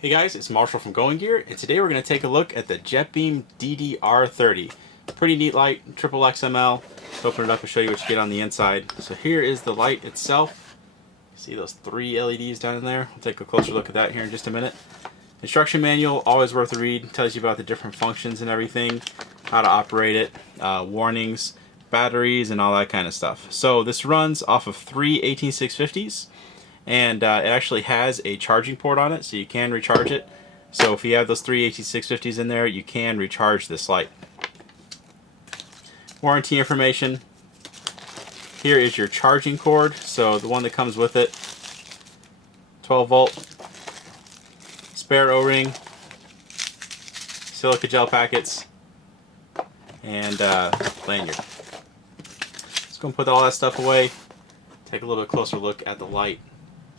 Hey guys, it's Marshall from Going Gear, and today we're going to take a look at the JETBeam DDR30. Pretty neat light, triple XML. Let's open it up and show you what you get on the inside. So here is the light itself. See those 3 LEDs down in there? We'll take a closer look at that here in just a minute. Instruction manual, always worth a read. Tells you about the different functions and everything, how to operate it, warnings, batteries, and all that kind of stuff. So this runs off of 3 18650s. And it actually has a charging port on it, so you can recharge it. So if you have those 3 18650s in there, you can recharge this light. Warranty information. Here is your charging cord, so the one that comes with it. 12 volt. Spare O-ring. Silica gel packets. And lanyard. Let's go and put all that stuff away. Take a little bit closer look at the light.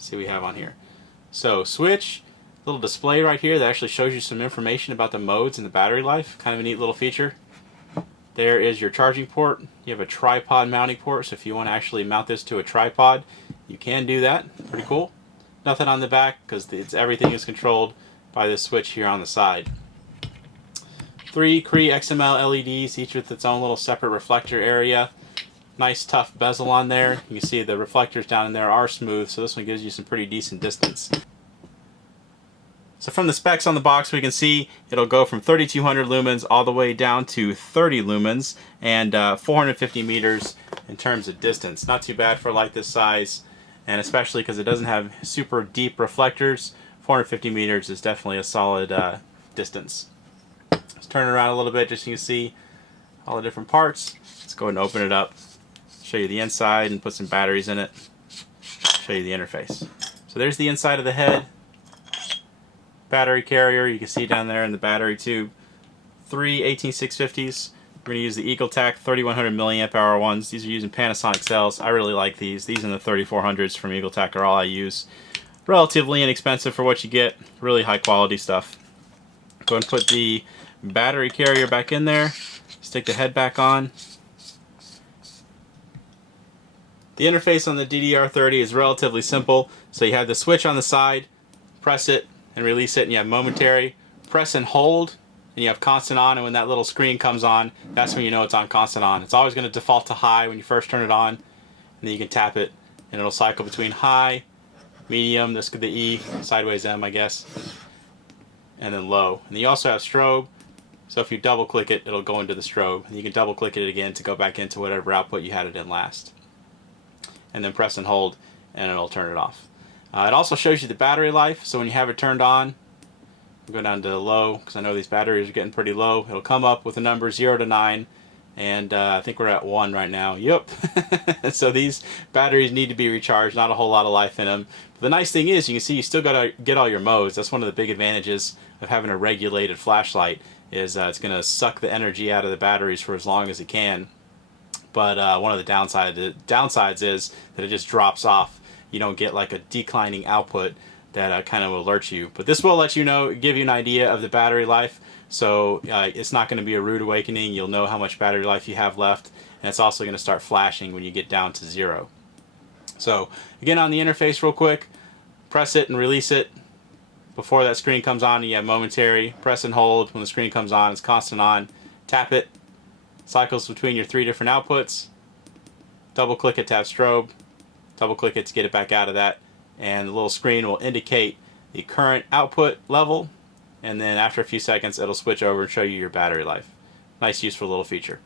See what we have on here. So switch, little display right here that actually shows you some information about the modes and the battery life. Kind of a neat little feature. There is your charging port. You have a tripod mounting port, so if you want to actually mount this to a tripod, you can do that. Pretty cool. Nothing on the back because everything is controlled by this switch here on the side. 3 Cree XML LEDs, each with its own little separate reflector area. Nice tough bezel on there. You can see the reflectors down in there are smooth, so this one gives you some pretty decent distance. So from the specs on the box, we can see it'll go from 3200 lumens all the way down to 30 lumens and 450 meters in terms of distance. Not too bad for a light this size, and especially because it doesn't have super deep reflectors. 450 meters is definitely a solid distance. Let's turn it around a little bit just so you can see all the different parts. Let's go ahead and open it up. Show you the inside and put some batteries in it. Show you the interface. So there's the inside of the head. Battery carrier, you can see down there in the battery tube. 3 18650s. We're going to use the EagleTac 3100 milliamp hour ones. These are using Panasonic cells. I really like these. These and the 3400s from EagleTac are all I use. Relatively inexpensive for what you get. Really high quality stuff. Go ahead and put the battery carrier back in there. Stick the head back on. The interface on the DDR30 is relatively simple. So you have the switch on the side, press it and release it, and you have momentary. Press and hold, and you have constant on, and when that little screen comes on, that's when you know it's on constant on. It's always going to default to high when you first turn it on, and then you can tap it, and it'll cycle between high, medium, this could the E, sideways M I guess, and then low. And then you also have strobe, so if you double click it, it'll go into the strobe, and you can double click it again to go back into whatever output you had it in last. And then press and hold and it'll turn it off. It also shows you the battery life, so when you have it turned on, we'll go down to low because I know these batteries are getting pretty low. It'll come up with a number 0 to 9, and I think we're at 1 right now. Yep. So these batteries need to be recharged, not a whole lot of life in them. But the nice thing is you can see you still got to get all your modes. That's one of the big advantages of having a regulated flashlight is it's going to suck the energy out of the batteries for as long as it can. But one of the downsides is that it just drops off. You don't get like a declining output that kind of alerts you. But this will let you know, give you an idea of the battery life. So it's not going to be a rude awakening. You'll know how much battery life you have left. And it's also going to start flashing when you get down to 0. So again, on the interface real quick, press it and release it. Before that screen comes on, you have momentary. Press and hold. When the screen comes on, it's constant on. Tap it. Cycles between your 3 different outputs. Double click it to have strobe. Double click it to get it back out of that. And the little screen will indicate the current output level. And then after a few seconds, it'll switch over and show you your battery life. Nice, useful little feature.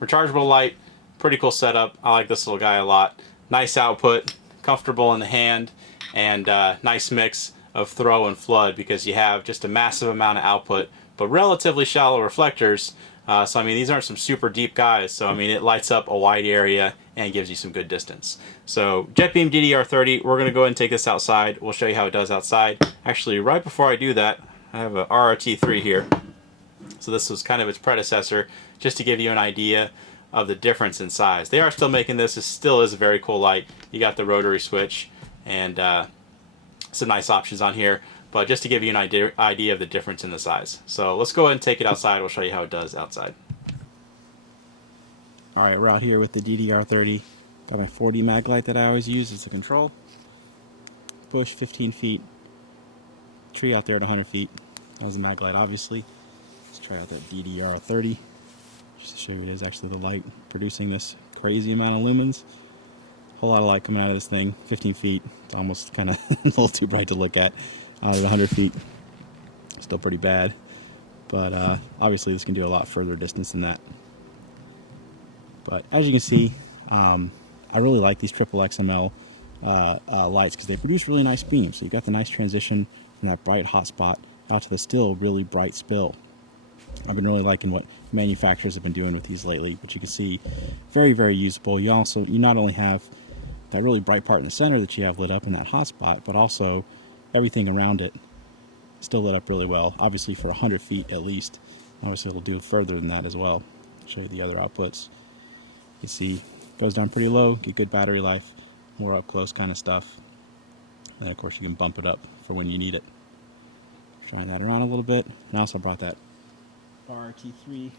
Rechargeable light. Pretty cool setup. I like this little guy a lot. Nice output. Comfortable in the hand. And nice mix of throw and flood because you have just a massive amount of output but relatively shallow reflectors. So I mean, these aren't some super deep guys. So I mean, it lights up a wide area and gives you some good distance. So JETBeam DDR30, we're going to go ahead and take this outside. We'll show you how it does outside. Actually, right before I do that, I have a RRT3 here. So this was kind of its predecessor, just to give you an idea of the difference in size. They are still making this. It still is a very cool light. You got the rotary switch and some nice options on here. But just to give you an idea of the difference in the size. So let's go ahead and take it outside. We'll show you how it does outside. Alright, we're out here with the DDR30. Got my 4D mag light that I always use as a control. Push 15 feet. tree out there at 100 feet. That was the mag light, obviously. Let's try out that DDR30, just to show you it is actually the light producing this crazy amount of lumens. A whole lot of light coming out of this thing. 15 feet. It's almost kind of a little too bright to look at. Out at 100 feet. Still pretty bad. But obviously this can do a lot further distance than that. But as you can see, I really like these triple XML lights because they produce really nice beams. So you've got the nice transition from that bright hot spot out to the still really bright spill. I've been really liking what manufacturers have been doing with these lately, but you can see very, very usable. You not only have that really bright part in the center that you have lit up in that hot spot, but also everything around it still lit up really well. Obviously for 100 feet at least. Obviously it'll do it further than that as well. I'll show you the other outputs. You see it goes down pretty low, get good battery life, more up close kind of stuff. Then of course you can bump it up for when you need it. Trying that around a little bit. And I also brought that RT3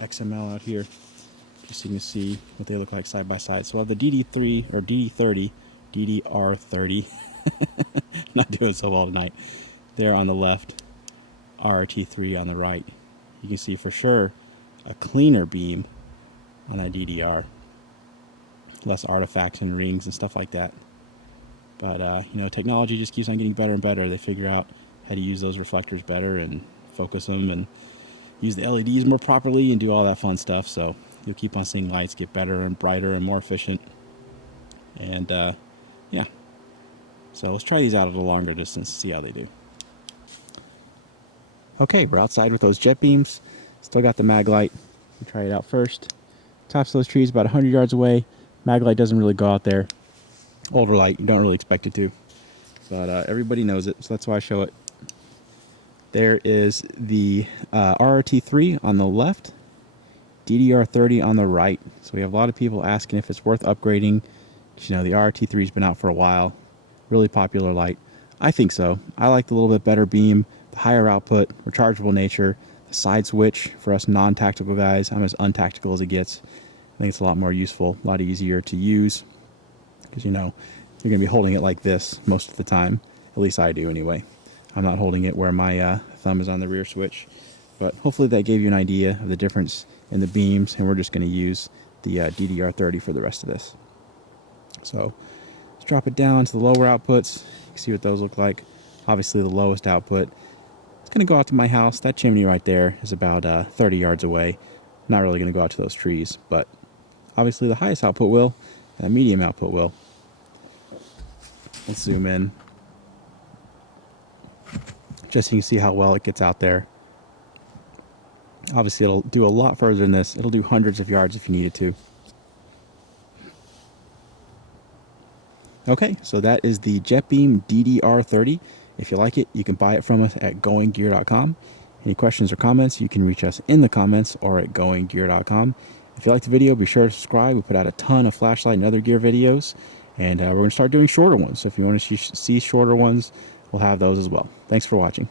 XML out here just so you can see what they look like side by side. So I have the DD3 or DDR30 not doing so well tonight. There on the left, RT3 on the right. You can see for sure a cleaner beam on that DDR. Less artifacts and rings and stuff like that. But you know, technology just keeps on getting better and better. They figure out how to use those reflectors better and focus them and use the LEDs more properly and do all that fun stuff. So you'll keep on seeing lights get better and brighter and more efficient. And yeah, so let's try these out at a longer distance and see how they do. Okay, we're outside with those jet beams. Still got the mag light. We'll try it out first. Tops of those trees about 100 yards away. Mag light doesn't really go out there. Older light, you don't really expect it to. But everybody knows it, so that's why I show it. There is the RT3 on the left, DDR30 on the right. So we have a lot of people asking if it's worth upgrading. You know, the RT3's been out for a while. Really popular light. I think so. I like the little bit better beam, the higher output, rechargeable nature, the side switch for us non-tactical guys. I'm as untactical as it gets. I think it's a lot more useful, a lot easier to use. Because, you know, you're going to be holding it like this most of the time. At least I do anyway. I'm not holding it where my thumb is on the rear switch. But hopefully that gave you an idea of the difference in the beams. And we're just going to use the DDR30 for the rest of this. So let's drop it down to the lower outputs. You can see what those look like. Obviously the lowest output. It's going to go out to my house. That chimney right there is about 30 yards away. Not really going to go out to those trees. But obviously the highest output will. And the medium output will. Let's zoom in. Just so you can see how well it gets out there. Obviously it'll do a lot further than this. It'll do hundreds of yards if you need it to. Okay, so that is the JETBeam DDR30. If you like it, you can buy it from us at goinggear.com. Any questions or comments, you can reach us in the comments or at goinggear.com. If you like the video, be sure to subscribe. We put out a ton of flashlight and other gear videos. And we're going to start doing shorter ones. So if you want to see shorter ones, we'll have those as well. Thanks for watching.